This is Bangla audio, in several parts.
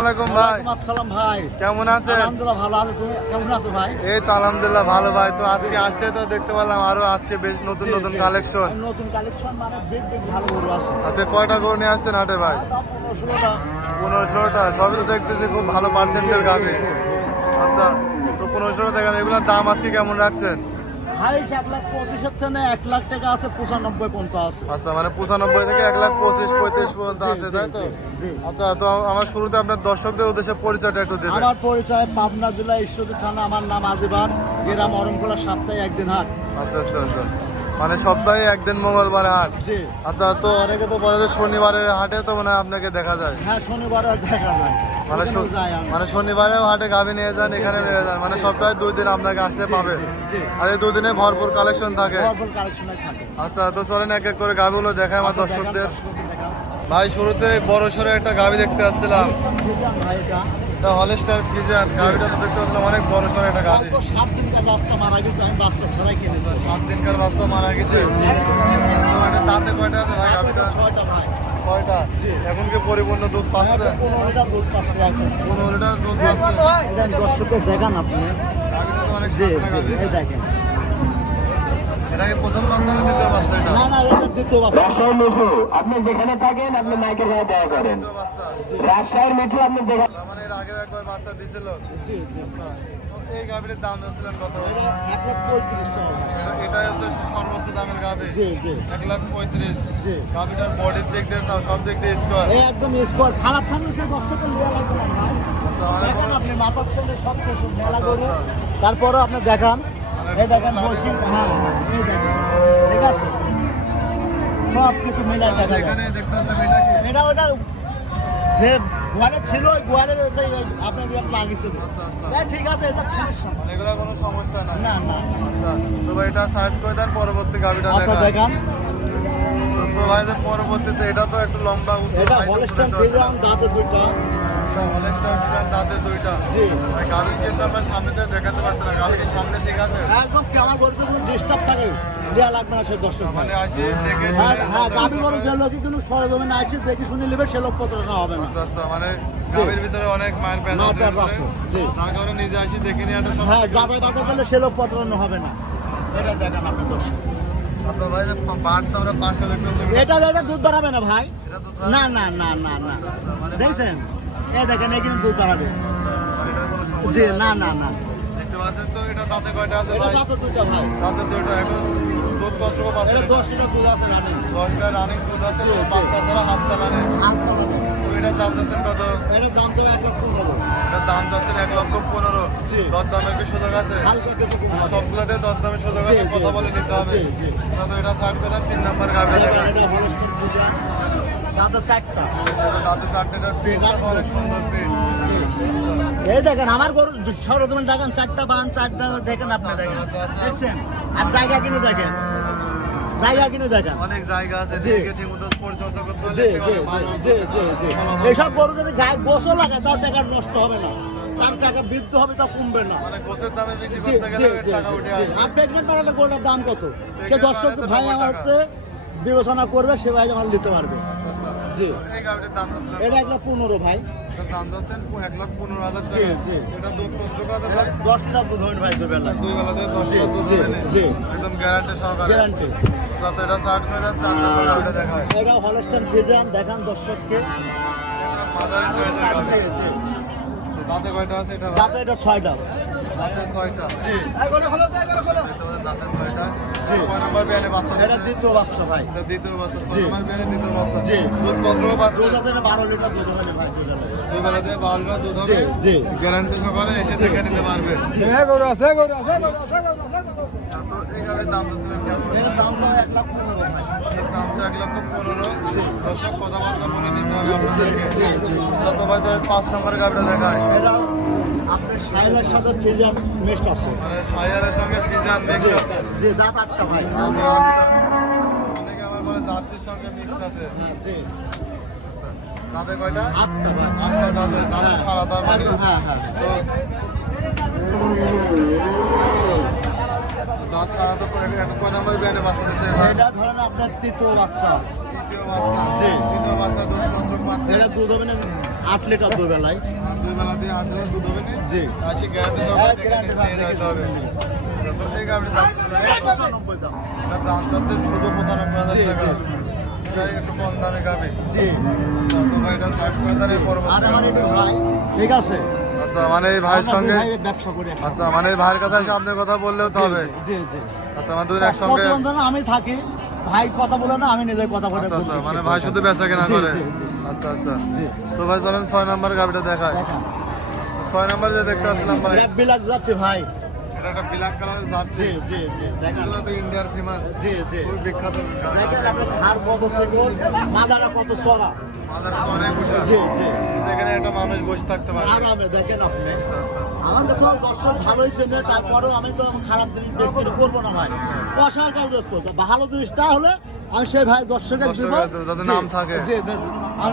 ওয়ালাইকুম ভাই। আসসালাম ভাই। কেমন আছেন? আলহামদুলিল্লাহ ভালো। আছো তুমি কেমন আছো ভাই? এই তো আলহামদুলিল্লাহ ভালো ভাই। তো আজকে আসতে তো দেখতে পেলাম আরও আজকে বেশ নতুন নতুন কালেকশন নতুন কালেকশন মানে ভালো গরু আছে। কয়টা গরু নিয়ে আসছেন হাটে ভাই? পনেরো ষোলোটা। সবই তো দেখতেছি খুব ভালো পার্সেন্টের আচ্ছা তো পনেরো ষোলো দেখেন এগুলোর দাম আজকে কেমন রাখছেন? হাইস এক লাখ পঁচিশের থেকে এক লাখ টাকা আছে পঁচানব্বই পর্যন্ত আছে। আচ্ছা মানে পঁচানব্বই থেকে এক লাখ পঁচিশ পঁয়ত্রিশ পর্যন্ত আছে তাই তো। আচ্ছা তো আমার শুরুতে আপনার দর্শকদের উদ্দেশ্যে পরিচয়টা একটু দেবেন। আমার পরিচয় পাবনা জেলা ঈশ্বরী থানা আমার নাম আজিবার। গ্রাম অরমকোলা সপ্তাহে একদিন হাট। আচ্ছা আচ্ছা আচ্ছা। মানে সপ্তাহে একদিন মঙ্গলবার হাট। আচ্ছা তো অনেকে তো বলে যে শনিবারের হাটে তো মানে আপনাকে দেখা যায়। হ্যাঁ শনিবার দেখা যায়। মানে মানে শনিবারেও হাটে গাভি নিয়ে যান এখানে নিয়ে যান। মানে সপ্তাহে দুই দিন আপনাকে আসলে পাবে। আর এই দুদিনে ভরপুর কালেকশন থাকে। ভরপুর কালেকশনে থাকে। আচ্ছা তো চলেন এক এক করে গাভিগুলো দেখায় আমার দর্শকদের। ভাই শুরুতে বড় সড়ো একটা গাভি দেখতে আসছিলাম। এটা। হলস্টার ফিজান গাভিটা তো দেখতে পাচ্ছিলাম অনেক বড় সড়ো একটা অল্প সাত দিনকার বাচ্চা মারা গেছে আমি বাচ্চা ছাড়াই কিনেছি। সাত দিনকার বাচ্চা মারা গেছে। তো এটা কয়টা আছে ভাই গাভিটা ছয়টা ভাই। কয়টা এখন কি পরিপূর্ণ দুধ পাচ্ছে? পনেরো লিটার দুধ পাচ্ছে এখন পনেরো লিটার দুধ পাচ্ছে। দর্শককে দেখান আপনি। তো অনেক দেখেন। এটা কি প্রথম বাচ্চা না দ্বিতীয় বাচ্চা এটা না না এটা দ্বিতীয় বাচ্চা রাজশাহীর মিঠু আপনি যেখানে থাকেন আপনি মাইকের সাথে দেখা করেন। রাজশাহীর মিঠু আপনি যেখানে মানে একবার বাচ্চা দিছিল। জি জি তো এই গাভির দাম দিয়েছিলেন কত? এটা হচ্ছে সর্বোচ্চ দামের গাভি। জি জি। এক লাখ পঁয়ত্রিশ। জি। গাভিটার বডির দিক দিয়ে সব- সব দিক দিয়ে স্কোয়ার এই একদম স্কোয়ার খারাপ থাকলে সে দর্শকের লেয়া লাগবে না ভাই। দেখেন আপনি মাথার সব কিছু মেলা করে তারপরে আপনি দেখান। এই দেখেন বসি। হ্যাঁ হ্যাঁ এই দেখেন। ঠিক আছে? সব কিছু মিলে দেখা এখানে দেখতে পাচ্ছেন এটা ওটা যে গোয়ালে ছিল ওই গোয়ালের আপনার ইয়ে লাগিয়েছিল। হ্যাঁ ঠিক আছে এটা সমস্যা। মানে এগুলো কোনো সমস্যা না না না। আচ্ছা তো ভাই এটা সাইড করে দেন পরবর্তী গাভিটা আচ্ছা দেখান। তো ভাই পরবর্তীতে এটা তো একটু লম্বা এটা এটা হলস্টাইন ফ্রিজিয়ান দাঁতে দুইটা। না। একদম কেমন কোনো ডিস্টার্ব থাকে? দেওয়া লাগবে না সে দর্শক মানে হ্যাঁ হ্যাঁ বড় যে কিন্তু দেখে শুনে নেবে সে লোক পত্রটা হবে না। আচ্ছা আচ্ছা মানে ভিতরে অনেক মায়ের প্যাচ আছে প্যাচ ভিতরে। আছে, জি। তার কারণে নিজে আসি দেখে নিয়ে একটা হ্যাঁ সে লোক হবে না। এটা দেখেন আপনি দর্শক। আচ্ছা এটা দুধ বাড়াবে না ভাই? না না না না না। মানে দেখছেন? এই দেখেন কিন্তু দুধ বাড়াবে মানে জি না না না। দেখতে পাচ্ছেন তো এটা দাঁতে কয়টা আছে ভাই? দাঁতে এখন দুধ লিটার আছে? রানিং দশটা রানিং দুধ আছে জি, জি। বাচ্চা ছাড়া হাত চালানে হাত এটার দাম চাচ্ছেন কত? এটার দাম চলে এক লক্ষ পনেরো। এটার দাম লক্ষ। কি সুযোগ আছে? হবে। সবগুলোতে দর দামের সুযোগ আছে কথা বলে নিতে হবে। তো এটা ষাট পেলেন তিন নম্বর গাড়ি দেখেন, এটা হলস্টাইন চারটা প্রিন্টটা অনেক সুন্দর প্রিন্ট এই দেখেন আমার গরু সরজমিন দেখেন চারটা বান চারটা দেখেন আপনি দেখেন। দেখছেন? আর জায়গা কিনে দেখেন। জায়গা কিনে দেখেন। অনেক জায়গা আছে জি। যেদিকে ঠিক মতো পরিচর্যা করতে জি জি জি জি জি এইসব গরু যদি গায়ে গোসল লাগে তার টাকা নষ্ট হবে না। তার টাকা বৃদ্ধি হবে তা কমবে না। গোছের দামে বিক্রি জি করতে জি গেলে জি টাকা উঠে জি আসবে। আর প্রেগনেন্ট বাড়ালে গরুটার দাম কত? সে দর্শক ভাই আমার হচ্ছে বিবেচনা করবে সে ভাই আমার নিতে পারবে। জি এই গাড়িটার দাম যাচ্ছিল এটা একটা পনেরো ভাই। দাম যাচ্ছেন এক লাখ পনেরো হাজার টাকা। জি। এটা দুধ কতটুকু আছে ভাই দশ লিটার দুধ হবেন ভাই দুবেলা। দুই বেলাতে দশ লিটার দুধ জি, একদম গ্যারান্টি সহকারে। গ্যারান্টি যত এটা ষাট করে দেন চার নম্বর গাড়িটা দেখায় এটা হলস্টাইন ফ্রিজিয়ান দেখান দর্শককে। দাঁতে কয়টা আছে? এটা? দাঁতে এটা ছয়টা। দাঁতে ছয়টা। জি। দাঁতে ছয়টা। জি। নম্বর বিয়ানে বাচ্চা এটা দ্বিতীয় বাচ্চা ভাই। এটা দ্বিতীয় বাচ্চা ছয় নম্বর বিয়ানে দ্বিতীয় বাচ্চা। জি। দুধ কতটুকু পাচ্ছে দুধ আছে বারো লিটার দুধ হবে ভাই দুবেলা বারো লিটার দুধ জি হবে। জি গ্যারান্টি সহকারে এসে দেখে নিতে পারবে। তো এই দাম দিচ্ছিলেন কেমন? দাম তো এক লাখ পনেরো ভাই। দাম হচ্ছে এক লক্ষ পনেরো। দর্শক কথাবার্তা বলে নিতে হবে আপনাদেরকে। আচ্ছা তো পাঁচ নম্বরের গাড়িটা দেখায়। এটা আপনার সাইলের সাথে ফ্রিজিয়ান মিক্সড আছে। মানে সাইয়ারের সঙ্গে জি দাঁত আটটা ভাই। অনেকে আবার বলে জার্সির সঙ্গে মিক্সড আছে। জি। তাদের কয়টা? আটটা ভাই। আটটা দাঁত হ্যাঁ সারা হ্যাঁ হ্যাঁ। দাঁত সারা তো এখন কয় নম্বর বিয়ানে বাচ্চা দিচ্ছে এটা ধরেন আপনার তৃতীয় বাচ্চা। তৃতীয় বাচ্চা জি। তৃতীয় বাচ্চা দুধ কত পাচ্ছে। এটা দুধ হবে না আট লিটার দুই আট লিটার দুধ হবে না জি। আশি গ্যারান্টি যেতে হবে। দাম। যাচ্ছে শুধু পঁচানব্বই হাজার টাকা। ভাই ঠিক আছে? আচ্ছা মানে এই ভাইয়ের সঙ্গে ব্যবসা করি আচ্ছা মানে এই ভাইয়ের কাছে আপনার কথা বললেও তো হবে। জি জি। আচ্ছা মানে দুজন একসঙ্গে আমি থাকি। ভাই কথা বলে না আমি নিজের কথা বলে আচ্ছা আচ্ছা মানে ভাই শুধু বেচা কেনা করে। আচ্ছা আচ্ছা। জি। তো ভাই চলেন ছয় নাম্বার গাবিটা দেখায় ছয় নাম্বার যে দেখতে পাচ্ছিলাম ভাই বিলাক যাচ্ছে ভাই। এটা একটা ব্ল্যাক কালারের জার্সি। জি জি জি তো ইন্ডিয়ার ফেমাস জি জি। খুব বিখ্যাত দেখেন খার কত সেকল মাদারা কত সরা মাদার তো অনেক উঁচা। জি জি। যেখানে একটা মানুষ বসে থাকতে পারে আরামে দেখেন আপনি। আমাদের তো দর্শক ভালোই চেনে, তারপরেও আমি তো খারাপ জিনিস দেখতে করব না ভাই। কষার কাজ দেখব তো ভালো জিনিসটা হলে আমি সেই ভাই দর্শকের দিব যাতে নাম থাকে। আর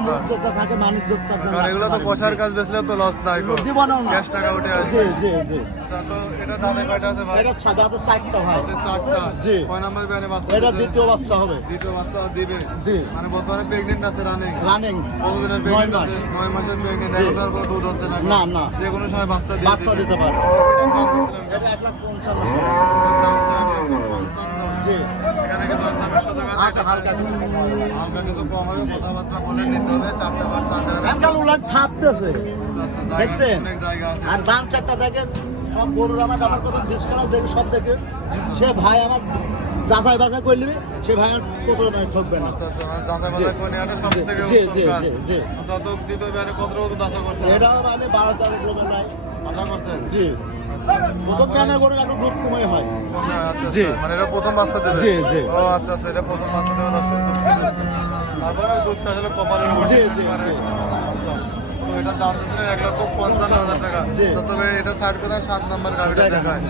থাকে মানিকযোগ্যতা কারণ এগুলো তো কষার কাজ বেচলে তো লস নাই গো জীবনেও না। ক্যাশ টাকা উঠে জি জি জি। আচ্ছা তো এটা দামে কয়টা আছে ভাই? এটা সাদা তো চারটা ভাই। এটা জি। কয় নাম্বার বিয়ানে বাচ্চা এটা দ্বিতীয় বাচ্চা হবে। দ্বিতীয় বাচ্চা দিবে? জি। মানে বর্তমানে প্রেগনেন্ট আছে রানিং রানিং কতদিনের আছে? নয় মাসের প্রেগনেন্ট এখন তো কোনো দুধ হচ্ছে না না, না। যে কোনো সময় বাচ্চা দিয়ে বাচ্চা দিতে পারে? এটা এক লাখ। জি। থাকতেছে আচ্ছা, আচ্ছা, দেখছেন? আর বাম চারটা দেখেন সব গরুর আমার আমার কথা ডিসকাউন্ট দেখে সব দেখে সে ভাই আমার যাচাই বাছাই করে নিবি সে ভাই আমার কত ঠকবে না। আচ্ছা আচ্ছা মানে করে জি, জি, জি, জি। আচ্ছা করছেন আমি বারো তেরো কিলো নাই। জি। প্রথম প্যানে গরু একটু দুধ কমে হয়। আচ্ছা, জি। আচ্ছা, মানে এটা প্রথম বাচ্চা দেবে? জি, জি। ও আচ্ছা আচ্ছা এটা প্রথম বাচ্চা দেবে দর্শক। তারপরে দুধটা আসলে কপালের উপর জি, জি। আচ্ছা দাম দিচ্ছিল এক লক্ষ পঞ্চান্ন হাজার টাকা। তবে এটা সাইড করে সাত নম্বর গাড়িটা দেখায়।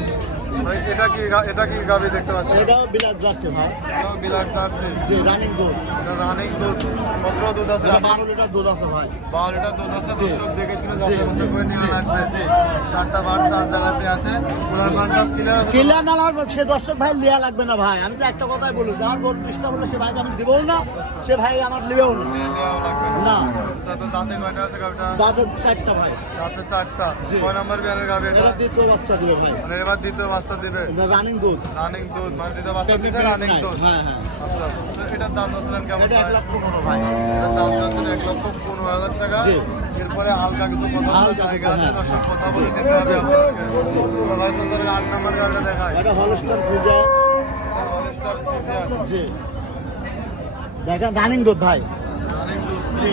ভাই, এটা কি এটা কি গাবি দেখতে পাচ্ছি এটাও বিলাস যাচ্ছে ভাই। এটাও বিলাক জার্সি। জি রানিং দুধ এটা রানিং দুধ কত দুধ আছে? এটা বারো লিটার দুধ আছে ভাই। বারো লিটার দুধ আছে দেখে শুনে জি, করে লাগবে। চারটা বার চার জায়গাতে আছে। মান সব আছে না লাগবে সে দর্শক ভাই লিয়া লাগবে না ভাই। আমি তো একটা কথাই বলি আমার গরু ডিস্টার্ব হলে সে ভাই আমি দিবও না সে ভাই আমার নেবেও না। না। দাঁতে কয়টা আছে গাবিটা? দাঁতের চারটা ভাই। দাঁতে চারটা। জি। ছয় বিয়ানের গাবি এটা এটা দ্বিতীয় বাচ্চা দিবে ভাই। মানে এবার দ্বিতীয় বাচ্চা দিবে? রানিং দুধ। রানিং দুধ মানে দ্বিতীয় বাচ্চা দিছে রানিং দুধ। হ্যাঁ হ্যাঁ। আচ্ছা দাম আসলেন কেমন এটা এক ভাই? লাখ ভাই। এটার দাম যাচ্ছে এক লক্ষ পনেরো হাজার টাকা। এরপরে হালকা কিছু কথা জায়গা আছে হ্যাঁ। দর্শক কথা বলে নিতে হবে আপনাদেরকে। তো তো স্যার আট নম্বর গাড়িটা দেখায় এটা হলস্টার পূজা All-Star জি। দেখেন রানিং দুধ ভাই। জি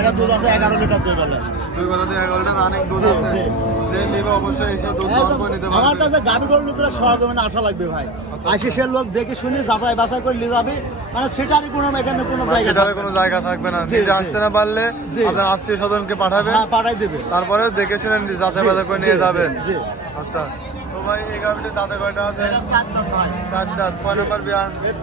এটা দুধ আছে এগারো লিটার দুই বেলা দুই বেলাতে এগারোটা রানিং দুধ আছে। যে নিবে অবশ্যই এসে দুধ করে নিতে আমার কাছে গাড়ি গরু নিতে সরজমিনে আসা লাগবে ভাই। আসি সে লোক দেখে শুনে যাচাই বাছাই করে নিয়ে যাবে। মানে সেটারই কোনো এখানে কোনো জায়গা থাকবে কোনো না। জায়গা থাকবে না। নিজে আসতে না পারলে। আপনার আত্মীয় স্বজনকে পাঠাবে। হ্যাঁ পাঠাই দেবে। তারপরে দেখে শুনে যাচাই বাছাই করে নিয়ে যাবেন। জি। আচ্ছা। তো ভাই এই গাড়িতে কয়টা আছে? চার দাঁত ভাই। চারটা ছয় নম্বর বিয়ান এর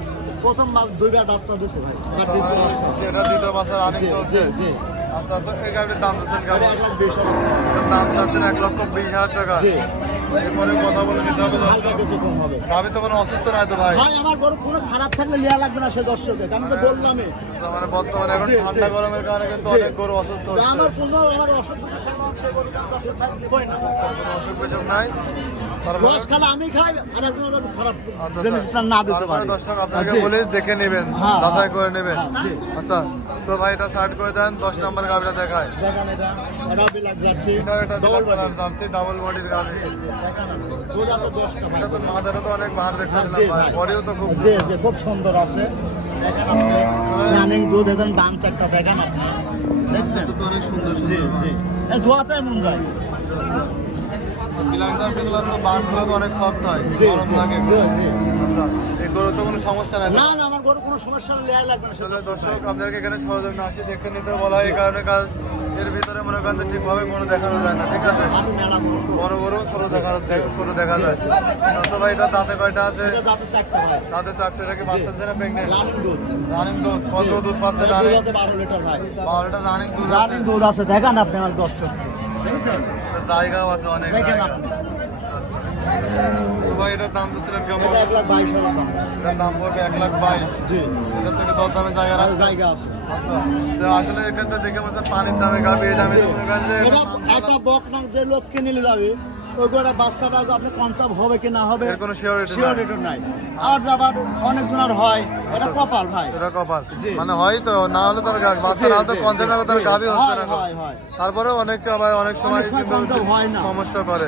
প্রথম দুইবার বাচ্চা দিয়েছে ভাই। দ্বিতীয় বাচ্চা দ্বিতীয় বাচ্চা রানিং চলছে। জি। আচ্ছা তো এই গাড়ির দাম দাম চাচ্ছেন এক লক্ষ বিশ হাজার টাকা। এরপরে কথা বলে নিতে হবে গাবি তো কোনো অসুস্থ নাই তো ভাই? ভাই আমার গরু কোনো খারাপ থাকলে লিয়া লাগবে না সে দর্শকের আমি তো বললামই। আচ্ছা, মানে বর্তমানে এখন। ঠান্ডা গরমের কারণে কিন্তু অনেক গরু অসুস্থ হচ্ছে। আমার কোনো আমার আমি না। কোনো অসুখ বিসুখ নাই? আমি খাই খারাপ আচ্ছা, না দিতে পারে। দর্শক আপনাকে বলে দেখে নেবেন হ্যাঁ, যাচাই হ্যাঁ। করে নেবেন। হ্যাঁ, আচ্ছা তো ভাই এটা সাইড করে দেন দশ নম্বর গাবিটা দেখায়। জার্সি। ডাবল বডির ভাই এটা তো মাথাটা তো অনেক ভার দেখতে বডিও তো খুব সুন্দর। আছে। রানিং দুধ এখন বাম চারটা দেখেন আপনি। দেখছেন? অনেক সুন্দর জি জি। ধোয়াতে মন যায় বিলাস জার্সিগুলো তো বানগুলো তো অনেক সফট হয়। জি জি। আচ্ছা। গরু তো কোনো সমস্যা নাই। না না আমার গরু কোনো সমস্যা লেয়ার লাগবে না দর্শক আপনাদেরকে এখানে সহযোগী আসি দেখে নিতে বলা হয় এই কারণে কারণ এর ভিতরে মনে করেন ঠিকভাবে কোনো দেখানো যায় না ঠিক আছে। বড় বড় ছোট দেখা ছোট দেখা যায়। তো ভাই এটা দাঁতে কয়টা আছে? দাঁতে চারটা ভাই চারটে কি বাচ্চা দিচ্ছে না প্রেগনেন্ট? রানিং দুধ। কত দুধ পাচ্ছে রানিং? বারো লিটার ভাই বারোটা রানিং দুধ রানিং দুধ আছে দেখেন আপনি আমার দর্শক। জায়গাও আছে অনেক দেখেন আপনি। ভাই এটার দাম দিচ্ছিলেন কেমন? এক লাখ বাইশ এটার দাম পড়বে এক লাখ বাইশ। জি। এটার থেকে দর দামে জায়গা আর জায়গা আছে। আচ্ছা। তো আসলে এখান থেকে দেখে পানির দামে গাবি এই দামে একটা বক না যে লোক কিনে নিয়ে যাবে বাচ্চাটা আপনি হবে কি না হবে কোনো সিওরিটি শিওর এটা নাই। আর যাবার অনেক জনের হয় এটা কপাল ভাই। এটা কপাল। মানে হয় তো না হলে তোর বাচ্চা না তো না তোর গাবি হচ্ছে না। তারপরে অনেক আবার অনেক সময় হয় না। সমস্যা করে।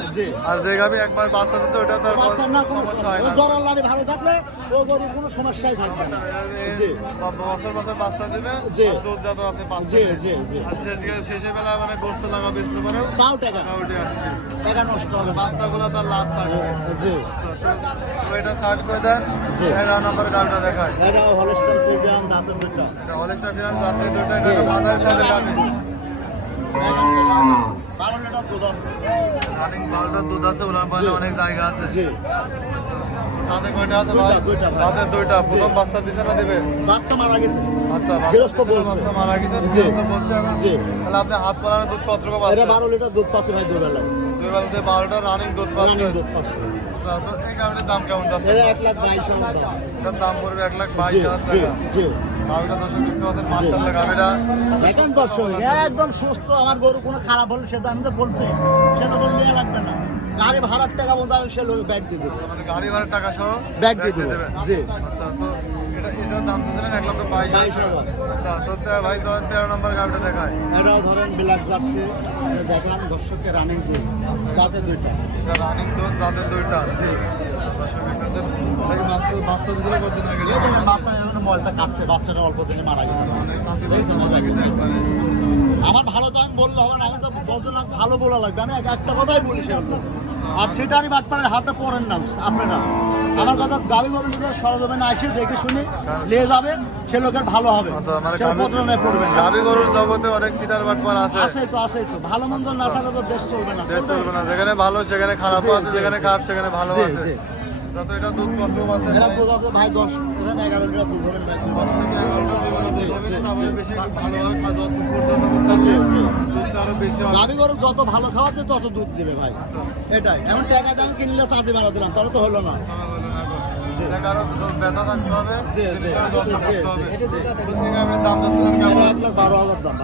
আর যে গাবি একবার বাচ্চা দিচ্ছে ওটা তো আর বাচ্চার না কোনো সমস্যা হয় না। জ্বর আল্লাহরে ভালো থাকলে ও কোনো সমস্যাই থাকবে না। জি। বছর বছর বাচ্চা দিবে জি। দুধ যাতে আপনি পাচ্ছেন। জি জি জি। শেষে বেলা মানে গোস্ত লাগা বেচতে পারেও তাও টাকা। আসবে। টাকা নষ্ট বাচ্চাগুলো তার লাভ থাকবে জি। এটা সার্চ করে দেন। এগারো নম্বর গাড়িটা দেখায় এটা হলস্টার পেজাম দাঁতের দুটো এটা হলিস্টার ফিরান রাত্রে দুটো এটা একটা মাথায় সাইডে বারো লিটার দুধ আছে। রানিং বারোটার দুধ আছে ওনার পাশে অনেক জায়গা আছে। জি। তাতে কয়টা আছে দুইটা, ভাই? তাতে দুইটা। প্রথম বাচ্চা দিছে না দিবে? বাচ্চা মারা গেছে। আচ্ছা বাচ্চা মারা গেছে বলছে তাহলে আপনি হাত পালানো দুধ কতটুকু এটা বারো লিটার দুধ পাচ্ছে ভাই দুবেলায়। দুই বেলাতে বারোটা রানিং দুধ পাচ্ছে। তো দাম কেমন যাচ্ছে? এক লাখ বাইশ এটার দাম পড়বে এক লাখ বাইশ হাজার টাকা। জি। গাড়িটা দর্শক দেখতে পাচ্ছেন মার্শাল্লাহ গাড়িটা। এখন দর্শক একদম সুস্থ আমার গরু কোনো খারাপ হলে সেটা আমি তো বলতে সেটা বলে নেওয়া লাগবে না। গাড়ি ভাড়ার টাকা বলতে আমি সে লোক ব্যাগ দিয়ে দেবো মানে গাড়ি ভাড়ার টাকা সহ ব্যাগ দিয়ে দিয়ে দেবো। জি আচ্ছা তো এটা এটার দাম এক লক্ষ বাইশ। আচ্ছা তো ভাই ধরেন তেরো নম্বর গাড়িটা দেখায় ধরেন দেখলাম দর্শককে রানিং দুইটা। এটা রানিং দুধ দুইটা। জি। আমার ভালো তো আমি বললে হবে না আমি তো ভালো বলা লাগবে। আমি এক- একটা কথাই বলি সে আপনাকে। সেটা আমি বাটপাড়ের হাতে পড়েন না আপনারা। আমার কথা গাবি গরু সরজমে না এসে দেখে শুনে নিয়ে যাবে সে লোকের ভালো হবে। আচ্ছা মানে প্রতারণায় পড়বে না। গরুর জগতে অনেক সিটার বাটপার আছে। আছে তো আছে তো। ভালো মন্দ না থাকলে তো দেশ চলবে না দেশ চলবে না। যেখানে ভালো সেখানে খারাপ আছে যেখানে খারাপ সেখানে ভালো আছে। যত এটা দুধ কত আছে আছে ভাই এখানে লিটার ভাই। থেকে হবে, তারপরে বেশি পর্যন্ত। দুধটা আরও বেশি হবে। গাভি গরু যত ভালো খাওয়াতে তত দুধ দিবে ভাই। এটাই। এখন টাকা দাম কিনলে চাঁদি ভালো দিলাম তাহলে তো হলো না। ব্যথা থাকতে হবে, দাম বারো হাজার দাম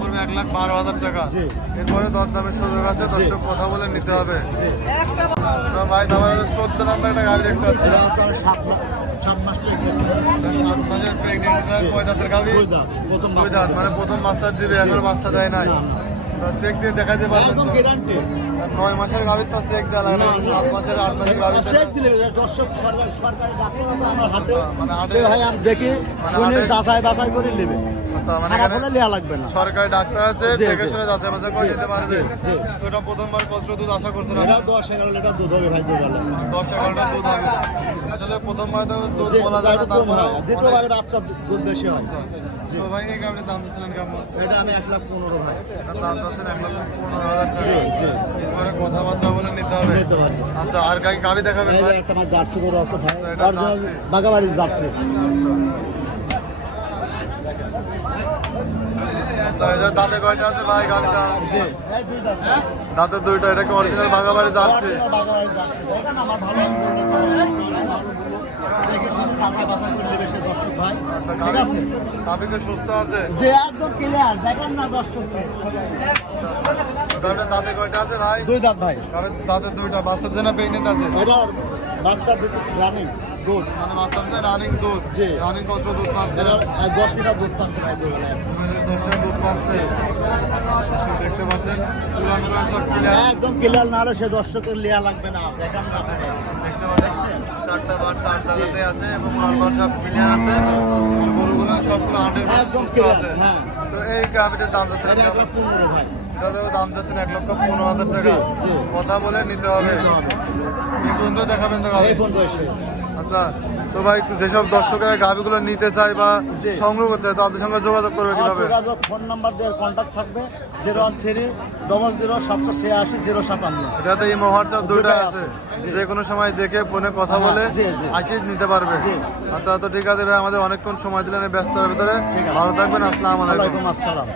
পড়বে এক লাখ বারো হাজার টাকা। জি। এরপরে দরদামের সুযোগ আছে দর্শক কথা বলে নিতে হবে। তো ভাই তারপরে চোদ্দ নম্বর একটা গাড়ি দেখতে পাচ্ছি। সাত মাস সাত মাসের প্রেগনেন্ট কয় দাঁতের গাভি? প্রথম দুই দাঁত? মানে প্রথম বাচ্চা দিবে এখনও বাচ্চা দেয় নাই। না, চেক দিয়ে দেখাতে পারবেন একদম গ্যারান্টি নয় মাসের গাভির তো চেক দেওয়া লাগে না। না, না। সাত মাসের আট মাসের গাভির চেক দিলে দর্শক সরকারি সরকারি ডাক্তার আছে আমার হাতে। মানে হাতে- ভাই আমি দেখি মানে যাচাই বাছাই করে নেবে। আচ্ছা মানে না। সরকারি ডাক্তার আছে দেখে শুনে যাচাই বাছাই করে জি, পারবে। এটা প্রথমবার কত দুধ আশা করছেন এটা দশ এগারো লিটার দুধ হবে ভাই দশ এগারোটা দুধ হবে। আসলে প্রথমবার তো দুধ বলা যায় না তারপরে বাচ্চা দুধ বেশি হয়। তো ভাই এই গাভির দাম দিচ্ছিলেন কেমন? এটা আমি এক লাখ পনেরো ভাই। দাম এক লক্ষ পনেরো হাজার কথাবার্তা বলে নিতে হবে। আচ্ছা আর গাই দেখাবেন এই ভাই? একটা আমার জার্সি গরু আছে ভাই। বাগাবাড়ির জার্সি। আচ্ছা দাঁতে কয়টা আছে ভাই গাড়িটা। দাঁতে দুইটা এটাকে অরিজিনাল বাগাবাড়ি যাচ্ছে দেখে শুনে যাচাই বাছাই করে নেবে সে দর্শক ভাই ঠিক আছে? সুস্থ আছে? যে একদম ক্লিয়ার দেখেন না দর্শককে। দাঁতে কয়টা আছে ভাই? দুই দাঁত ভাই। দাঁতে দুইটা বাচ্চা দিচ্ছে প্রেগনেন্ট আছে। এটা বাচ্চা রানিং দুধ। মানে বাচ্চা দিচ্ছে রানিং দুধ। জি। রানিং কত দুধ পাচ্ছে। দশ লিটার দুধ পাচ্ছে ভাই মানে দুধ পাচ্ছে। সে দেখতে পাচ্ছেন একদম ক্লিয়ার না হলে সে দর্শকের লেয়া লাগবে না দেখার না আপনি। দেখতে পাচ্ছেন চারটা বার চার জায়গাতে আছে এবং মালবার সব ক্লিয়ার আছে। গরুগুলো সবগুলো হান্ড্রেড সুস্থ আছে। হ্যাঁ। তো এই গাভিটার দাম যাচ্ছে দাম যাচ্ছে এক লক্ষ পনেরো হাজার টাকা। কথা বলে নিতে হবে। এই পর্যন্ত দেখাবেন তো আচ্ছা তো ভাই যেসব দর্শকেরা গাভিগুলো নিতে চায় বা সংগ্রহ করতে চায় তাদের সঙ্গে যোগাযোগ করবে কীভাবে? যোগাযোগ ফোন নাম্বার দেওয়ার কন্ট্যাক্ট থাকবে zero one three double zero সাতশো ছিয়াশি জিরো সাতান্ন। এটাতে ইমো হোয়াটসঅ্যাপ দুইটা আছে। যে কোনো সময় দেখে ফোনে কথা হ্যাঁ, বলে। আসি নিতে পারবে। আচ্ছা তো ঠিক আছে ভাই আমাদের অনেকক্ষণ সময় দিলেন ব্যস্ত ভিতরে। ভালো থাকবেন আসসালামু আলাইকুম। আসসালাম।